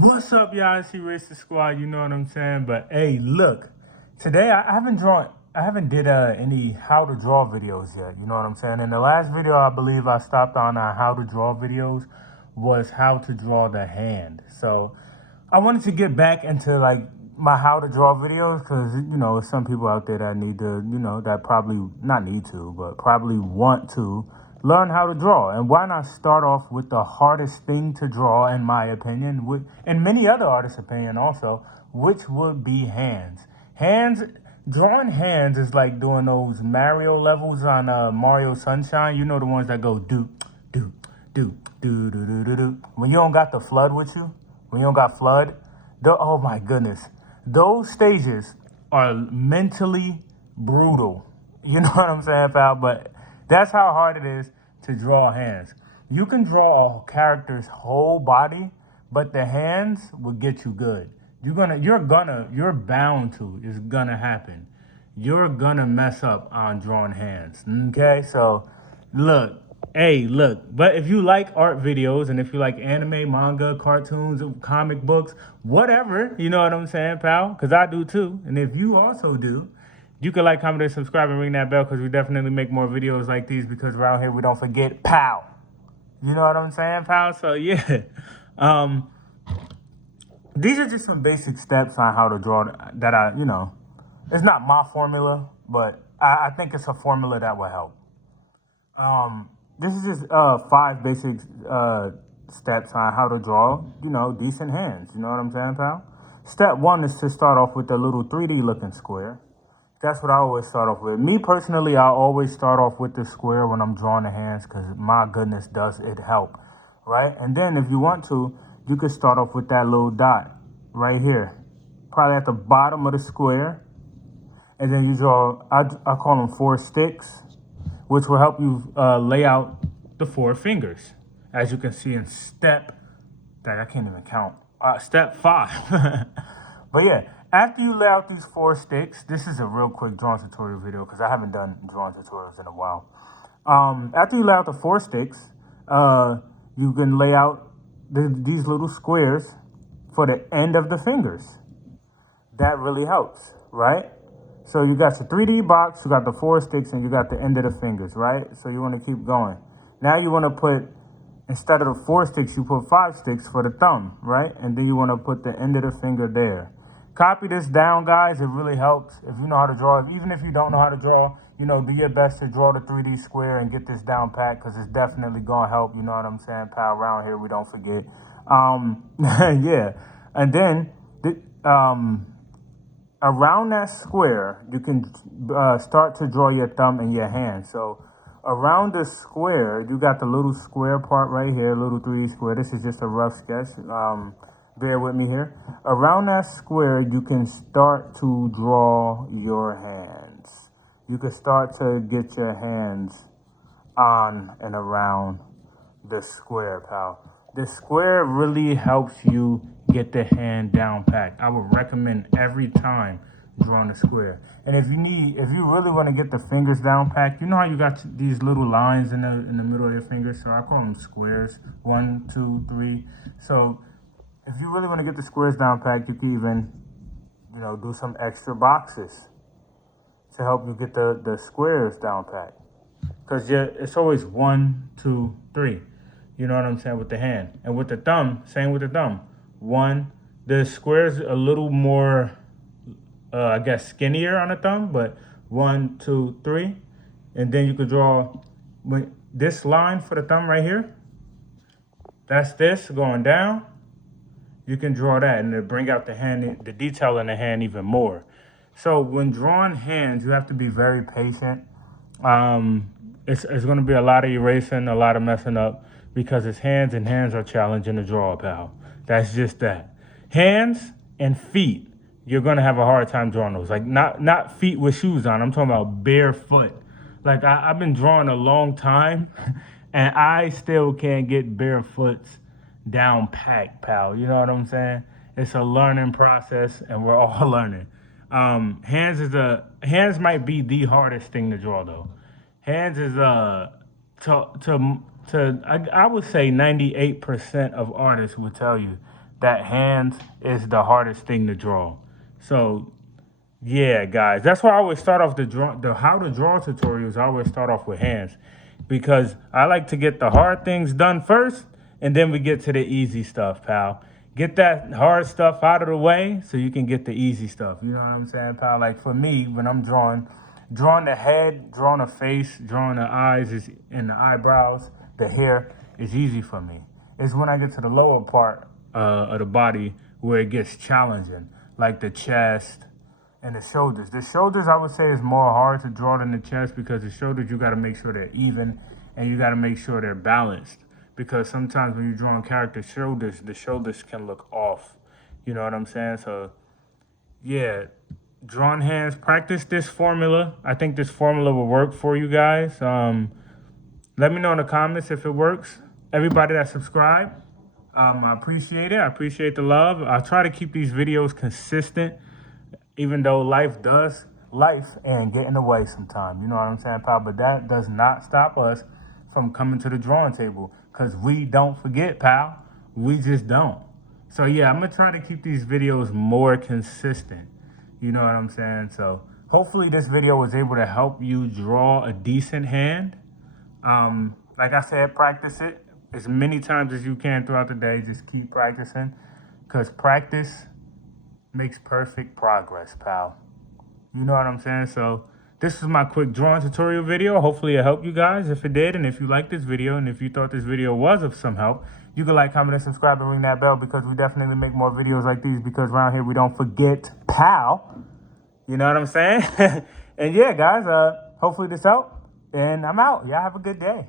What's up, y'all? It's Racist Squad. You know what I'm saying? But hey, look, today I haven't did any how to draw videos yet. You know what I'm saying? In the last video, I believe I stopped on how to draw videos was how to draw the hand. So I wanted to get back into like my how to draw videos because some people out there that need to that probably not need to but probably want to learn how to draw. And why not start off with the hardest thing to draw, in my opinion, and many other artists' opinion also, which would be hands. Hands. Drawing hands is like doing those Mario levels on Mario Sunshine. You know, the ones that go do do do do do do do do. When you don't got the flood with you, when you don't got flood, oh my goodness, those stages are mentally brutal. You know what I'm saying, pal? But that's how hard it is to draw hands. You can draw a character's whole body, but the hands will get you good. You're bound to. It's gonna happen. You're gonna mess up on drawing hands. Okay, so look, hey, look. But if you like art videos and if you like anime, manga, cartoons, comic books, whatever, you know what I'm saying, pal? Because I do too. And if you also do, you can like, comment, and subscribe and ring that bell because we definitely make more videos like these because around here we don't forget pal. You know what I'm saying, pal? So yeah. Um, these are just some basic steps on how to draw that it's not my formula, but I think it's a formula that will help. This is just five basic steps on how to draw, decent hands. You know what I'm saying, pal? Step one is to start off with a little 3D looking square. That's what I always start off with. Me personally, I always start off with the square when I'm drawing the hands because my goodness, does it help, right? And then if you want to, you could start off with that little dot right here, probably at the bottom of the square. And then you draw, I call them four sticks, which will help you lay out the four fingers. As you can see in I can't even count, step 5. But yeah, after you lay out these four sticks, this is a real quick drawing tutorial video because I haven't done drawing tutorials in a while. After you lay out the four sticks, you can lay out these little squares for the end of the fingers. That really helps, right? So you got your 3D box, you got the four sticks, and you got the end of the fingers, right? So you want to keep going. Now you want to put, instead of the four sticks, you put 5 sticks for the thumb, right? And then you want to put the end of the finger there. Copy this down, guys. It really helps if you know how to draw. Even if you don't know how to draw, do your best to draw the 3D square and get this down pat because it's definitely going to help. You know what I'm saying, pal? Around here, we don't forget. Yeah. And then, around that square, you can start to draw your thumb and your hand. So around the square, you got the little square part right here, little 3D square. This is just a rough sketch. Bear with me here. Around that square, you can start to draw your hands. You can start to get your hands on and around the square, pal. The square really helps you get the hand down pat. I would recommend every time drawing a square. And if you really want to get the fingers down pat, you know how you got these little lines in the middle of your fingers? So I call them squares. 1, 2, 3. So if you really want to get the squares down pat, you can even, do some extra boxes to help you get the squares down pat. Because it's always 1, 2, 3. You know what I'm saying, with the hand. And with the thumb, same with the thumb. 1, the square's a little more, I guess, skinnier on the thumb, but 1, 2, 3. And then you could draw this line for the thumb right here. That's this going down. You can draw that and it'll bring out the hand, the detail in the hand even more. So when drawing hands, you have to be very patient. It's going to be a lot of erasing, a lot of messing up because it's hands, and hands are challenging to draw, pal. That's just that. Hands and feet, you're going to have a hard time drawing those. Like not feet with shoes on. I'm talking about barefoot. Like I've been drawing a long time and I still can't get barefoots down pat, pal. You know what I'm saying? It's a learning process and we're all learning. Hands might be the hardest thing to draw though. Hands is I would say 98% of artists would tell you that hands is the hardest thing to draw. So yeah, guys, that's why I always start off the how to draw tutorials. I always start off with hands because I like to get the hard things done first, and then we get to the easy stuff, pal. Get that hard stuff out of the way so you can get the easy stuff. You know what I'm saying, pal? Like for me, when I'm drawing the head, drawing a face, drawing the eyes and the eyebrows, the hair is easy for me. It's when I get to the lower part of the body where it gets challenging, like the chest and the shoulders. The shoulders, I would say, is more hard to draw than the chest because the shoulders, you got to make sure they're even and you got to make sure they're balanced. Because sometimes when you're drawing character shoulders, the shoulders can look off. You know what I'm saying? So, yeah, drawn hands, practice this formula. I think this formula will work for you guys. Let me know in the comments if it works. Everybody that subscribed, I appreciate it. I appreciate the love. I try to keep these videos consistent, even though life and get in the way sometimes. You know what I'm saying, pal? But that does not stop us from coming to the drawing table because we don't forget, pal. We just don't. So yeah, I'm gonna try to keep these videos more consistent. You know what I'm saying? So hopefully this video was able to help you draw a decent hand. Like I said, practice it as many times as you can throughout the day. Just keep practicing because practice makes perfect progress, pal. You know what I'm saying? So this is my quick drawing tutorial video. Hopefully it helped you guys. If it did, and if you liked this video, and if you thought this video was of some help, you can like, comment, and subscribe, and ring that bell because we definitely make more videos like these because around here we don't forget, pal. You know what I'm saying? And yeah, guys, hopefully this helped, and I'm out. Y'all have a good day.